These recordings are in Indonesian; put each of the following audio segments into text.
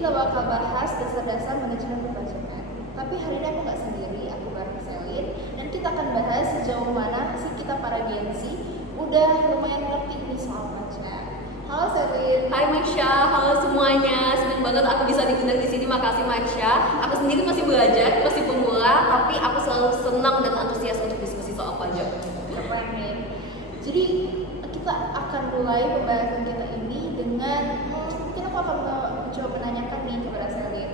kita bakal bahas dasar-dasar manajemen perpajakan. Tapi hari ini aku nggak sendiri, aku bareng Selin. Dan kita akan bahas sejauh mana sih kita para Gen Z udah lumayan ngerti nih soal pajak. Halo Selin. Hai Maksha, halo semuanya. Senang banget aku bisa diundang di sini. Makasih Maksha. Aku sendiri masih belajar, masih pemula, tapi aku selalu senang dan antusias untuk diskusi soal pajak. Keren nih. Jadi kita akan mulai pembahasan kita ini dengan mungkin aku akan mencoba menanyakan nih kepada Selin.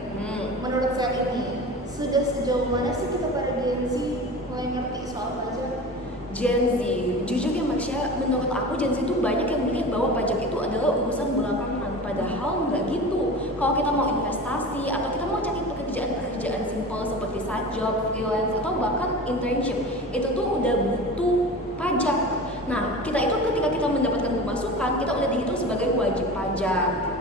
Menurut Selin ini sudah sejauh mana sih kita para Gen Z mulai ngerti soal pajak? Gen Z, jujur ya Maksha, menurut aku Gen Z itu banyak yang mikir bahwa pajak itu adalah urusan belakangan. Padahal nggak gitu. Kalau kita mau investasi atau kita mau cari pekerjaan simple seperti side job, freelance atau bahkan internship, itu tuh udah butuh pajak. Nah, kita itu ketika kita mendapatkan pemasukan, kita udah dihitung sebagai wajib pajak.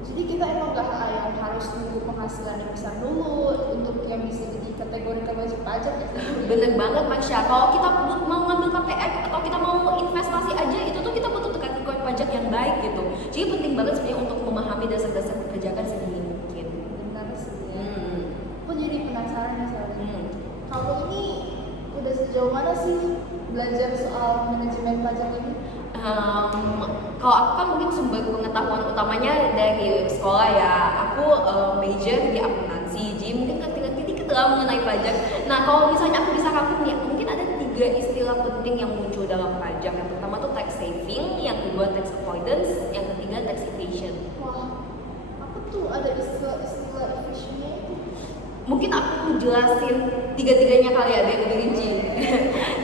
Jadi kita emang gak yang harus nunggu penghasilan yang besar dulu untuk yang bisa dikategorikan wajib pajak ya? Bener banget Maksha, kalau kita mau ngambil KPR atau kita mau investasi aja, itu tuh kita butuh record pajak yang baik gitu. Jadi penting banget sebenarnya untuk memahami dasar-dasar perpajakan sedini mungkin. Benar sih ya. Aku jadi penasaran nih Selin. Kamu ini udah sejauh mana sih belajar soal manajemen pajak ini? Kalau aku kan mungkin sumber pengetahuan utamanya dari sekolah ya. Aku major di akuntansi, jadi mungkin ngerti-ngerti dikit lah mengenai pajak. Nah, kalau misalnya aku bisa rangkum nih, mungkin ada 3 istilah penting yang muncul dalam pajak. Yang pertama tuh tax saving, yang kedua tax avoidance, yang ketiga tax evasion. Wah, apa tuh ada istilah evasionnya itu? Mungkin aku jelasin 3-tiganya kali ya, biar lebih rinci.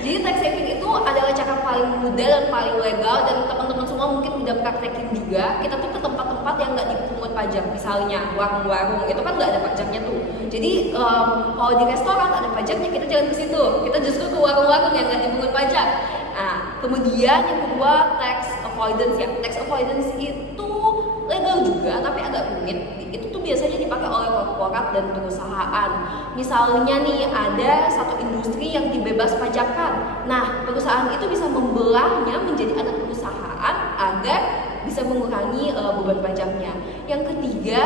Jadi tax saving itu adalah cara paling mudah dan paling legal, dan teman-teman semua mungkin udah praktekin juga. Kita tuh ke tempat-tempat yang nggak dipungut pajak, misalnya warung-warung itu kan nggak ada pajaknya tuh. Jadi kalau di restoran ada pajaknya, kita jangan ke situ. Kita justru ke warung-warung yang nggak dipungut pajak. Nah, kemudian yang kedua tax avoidance ya. Tax avoidance itu legal juga tapi agak rumit. Itu tuh biasanya dipakai oleh korporat dan perusahaan. Misalnya nih ada satu industri yang dibebas pajakan. Nah, perusahaan itu bisa membelahnya menjadi anak perusahaan agar bisa mengurangi beban pajaknya. Yang ketiga,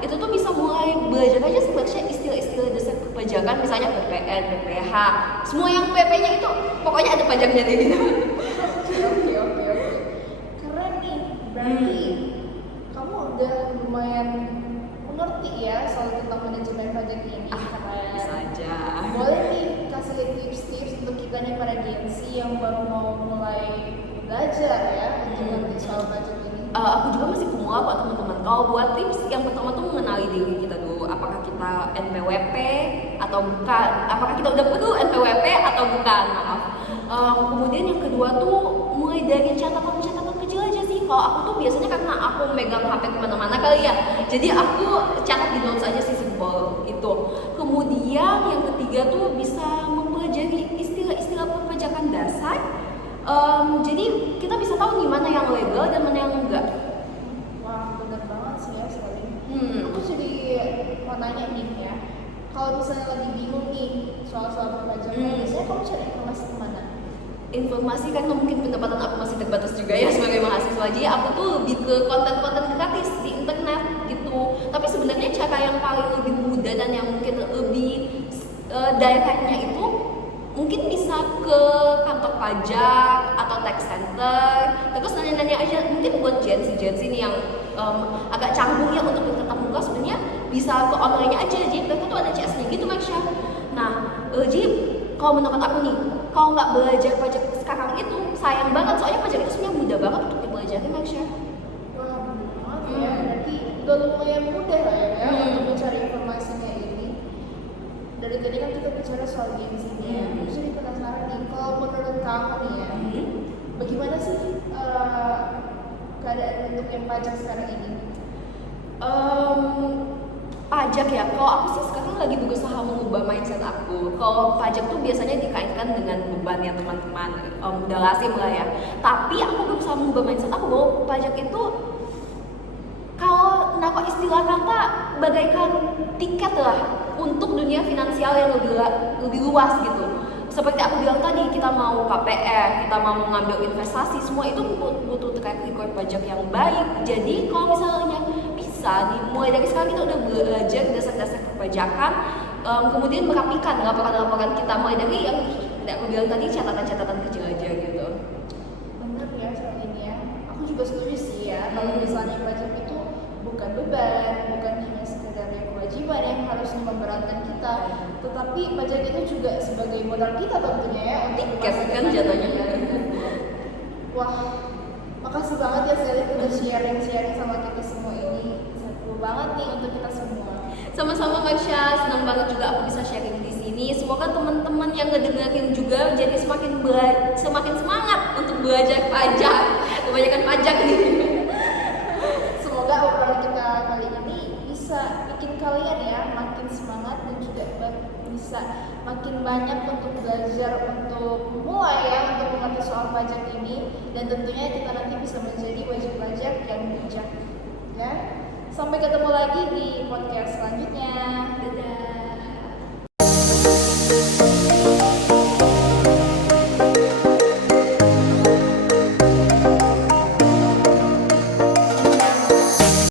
itu tuh bisa mulai belajar aja sebenarnya istilah-istilah dasar perpajakan, misalnya PPN, PPH. Semua yang PP-nya itu pokoknya ada pajaknya deh gitu. Oke. Keren nih. Berarti kamu udah lumayan mengerti ya soal tentang manajemen pajak ini. Keren. Bisa aja. Boleh nih kasih tips-tips untuk kita nih para Gen Z yang baru mau mulai belajar ya untuk ngerti soal pajak ini. Aku juga masih pemula kok teman-teman. Kalau buat tips, yang pertama tuh mengenali diri kita dulu. Apakah kita NPWP atau bukan? Apakah kita udah perlu NPWP atau bukan? Maaf. Kemudian yang kedua tuh mulai dari catatan kecil aja sih. Kalau aku tuh biasanya karena aku megang HP kemana-mana kali ya, jadi aku catat di notes aja sih, simpel itu. Kemudian yang ketiga tuh bisa mempelajari istilah-istilah perpajakan dasar. Jadi kita bisa tahu nih mana yang legal dan mana yang enggak. Wah, bener banget sih ya sekali. Aku jadi mau nanya nih ya, kalau misalnya lagi bingung nih soal perpajakan, biasanya kamu cari informasi kemana? Informasi karena mungkin pendapatan aku masih terbatas juga ya sebagai mahasiswa, jadi aku tuh lebih ke konten-konten gratis di internet gitu. Tapi sebenarnya cara yang paling lebih mudah dan yang mungkin lebih directnya itu mungkin bisa ke kantor pajak atau tax center, terus nanya-nanya aja. Mungkin buat Gen Z nih yang agak canggung ya untuk bertatap muka, sebenarnya bisa ke online-nya aja. Jadi mereka tuh ada CS-nya gitu Maksha. Nah, jadi kalau menurut aku nih, kalau nggak belajar pajak sekarang itu sayang banget, soalnya pajak itu sebenarnya mudah banget untuk dipelajari Maksha. Wah, bener banget ya. Berarti udah lumayan mudah lah ya untuk mencari informasinya ini. Dari tadi kan kita bicara soal Gen Z ya. Aku jadi penasaran nih, kalau menurut kamu nih ya, bagaimana sih keadaan untuk yang pajak sekarang ini? Pajak ya, kalau aku sih sekarang lagi berusaha mengubah mindset aku. Kalau pajak tuh biasanya dikaitkan dengan beban ya teman-teman, udah lazim lah ya. Tapi aku berusaha mengubah mindset aku bahwa pajak itu, kalau nakok istilah kata, bagaikan tiket lah untuk dunia finansial yang lebih luas gitu. Seperti aku bilang tadi, kita mau KPR, kita mau mengambil investasi, semua itu butuh record pajak yang baik. Jadi kalau misalnya bisa bisa nih, mulai dari sekarang kita udah belajar dasar-dasar perpajakan, kemudian merapikan laporan-laporan kita, mulai dari yang aku bilang tadi, catatan-catatan kecil aja gitu. Bener ya soal ini ya. Aku juga setuju sih ya. Kalau misalnya pajak itu bukan beban, bukan hanya sekedar kewajiban yang harusnya memberatkan kita, tetapi pajak itu juga sebagai modal kita tentunya ya untuk Tiket kan jatuhnya. Wah, makasih banget ya Selly udah sharing sama kita semua ini. Seru banget nih untuk kita semua. Sama-sama Marsha, senang banget juga aku bisa sharing di sini. Semoga teman-teman yang ngedengerin juga jadi semakin semangat untuk belajar pajak. Kebanyakan pajak nih. Semoga obrolan kita kali ini bisa bikin kalian ya makin semangat dan juga bisa makin banyak untuk belajar untuk mulai ya untuk mengerti soal pajak ini, dan tentunya kita nanti bisa menjadi wajib pajak yang bijak ya. Sampai ketemu lagi di podcast selanjutnya. Dadah.